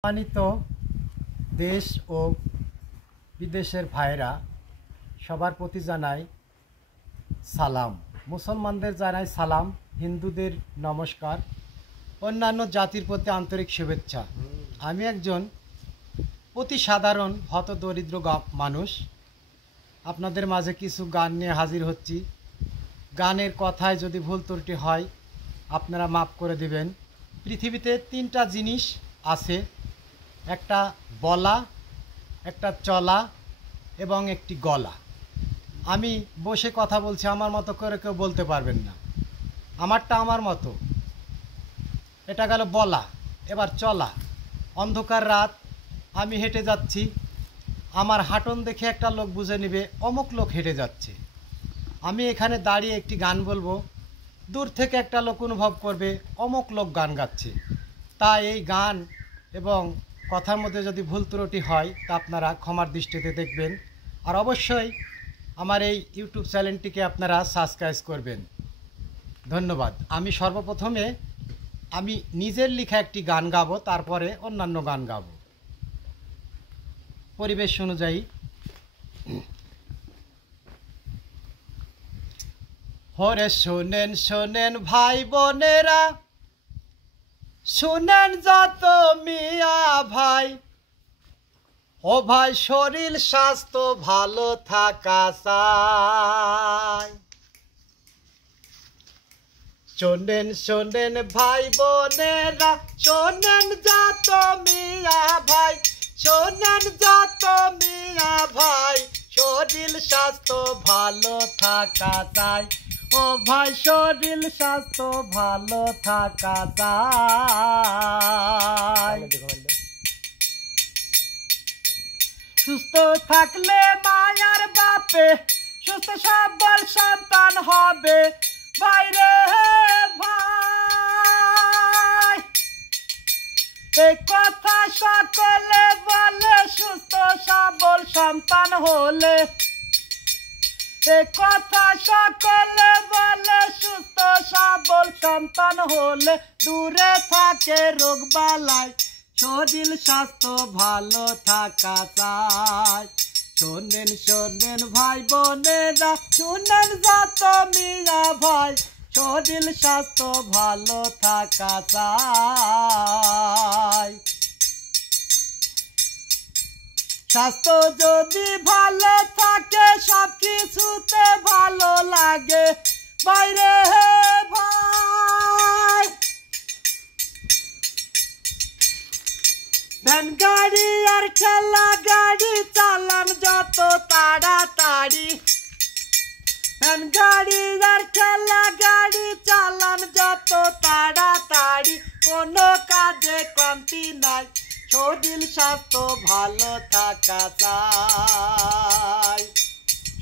সম্মানিত দেশ ও বিদেশের ভাইরা সবার প্রতি জানাই সালাম। মুসলমানদের জানাই সালাম, হিন্দুদের নমস্কার, অন্যান্য জাতির প্রতি আন্তরিক শুভেচ্ছা। আমি একজন অতি সাধারণ হতদরিদ্র মানুষ। আপনাদের মাঝে কিছু গান নিয়ে হাজির হচ্ছি। গানের কথায় যদি ভুল ত্রুটি হয় আপনারা মাফ করে দিবেন। পৃথিবীতে তিনটা জিনিস আছে, একটা বলা, একটা চলা এবং একটি গলা। আমি বসে কথা বলছি, আমার মতো করে কেউ বলতে পারবেন না। আমারটা আমার মতো। এটা গেল বলা। এবার চলা। অন্ধকার রাত, আমি হেঁটে যাচ্ছি, আমার হাঁটন দেখে একটা লোক বুঝে নেবে অমুক লোক হেঁটে যাচ্ছে। আমি এখানে দাঁড়িয়ে একটি গান বলবো, দূর থেকে একটা লোক অনুভব করবে অমুক লোক গান গাচ্ছে। তাই এই গান এবং কথার মধ্যে যদি ভুল ত্রুটি হয় তা আপনারা ক্ষমার দৃষ্টিতে দেখবেন। আর অবশ্যই আমার এই ইউটিউব চ্যানেলটিকে আপনারা সাবস্ক্রাইব করবেন। ধন্যবাদ। আমি সর্বপ্রথমে আমি নিজের লেখা একটি গান গাবো, তারপরে অন্যান্য গান গাবো পরিবেশ অনুযায়ী। হরে শোনেন শোনেন ভাই বোনেরা, শুনেন যত মিয়া ভাই, ও ভাই শরীর স্বাস্থ্য ভালো থাকা চাই। শোনেন শোনেন ভাই বোনেরা, শোনেন যত মিয়া ভাই, শোনেন যত মিয়া ভাই, শরীর স্বাস্থ্য ভালো থাকা চাই। ও ভাই শরীর স্বাস্থ্য ভালো থাকা চাই। সুস্থ থাকলে মায়ার বাপে সুস্থ সবল সন্তান হবে। ভাইরে ভাই, এই কথা সকলে বলে, সুস্থ সবল সন্তান হলে। এই কথা সকলে বলে, সুস্থ সবল সন্তান হলে দূরে থাকে রোগ বালাই, শরীর স্বাস্থ্য ভালো থাকা চাই। শোনেন শোনেন ভাই বোনেরা, শুনেন যত মিয়া ভাই, শরীর স্বাস্থ্য ভালো থাকা চাই। স্বাস্থ্য যদি ভালো থাকে সব কিছুতে ভালো লাগে। বাইরে ভাই, ভ্যান গাড়ি আর ঠেলা গাড়ি চালান যত তাড়াতাড়ি। ভ্যান গাড়ি আর ঠেলা গাড়ি চালান যত তাড়াতাড়ি, কোনো কাজে ক্লান্তি নাই, শরীর স্বাস্থ্য ভালো থাকা চাই।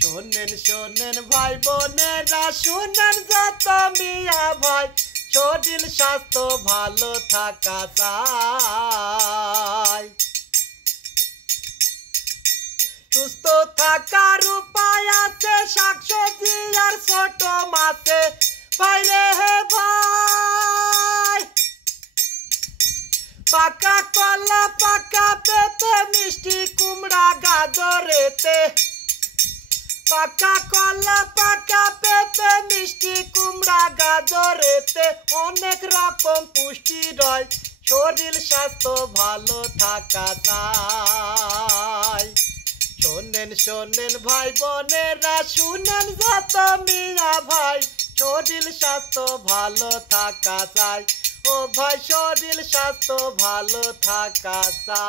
শোনেন শোনেন ভাই বোনেরা, শুনেন যত মিয়া ভাই, শরীর স্বাস্থ্য ভালো থাকা চাই। সুস্থ থাকার উপায় আছে, শাকসবজি আর ছোট মাছে। বাইরে ভাই, পাকা কলা পাকা পেঁপে মিষ্টি কুমড়া গাজরেতে। পাকা কলা পাকা পেঁপে মিষ্টি কুমড়া গাজরেতে অনেক রকম পুষ্টি রয়, শরীর স্বাস্থ্য ভালো থাকা চাই। শোনেন শোনেন ভাই বোনেরা, শুনেন যত মিয়া ভাই, শরীর স্বাস্থ্য ভালো থাকা চাই। ও ভাই শরীর স্বাস্থ্য ভালো থাকা চাই।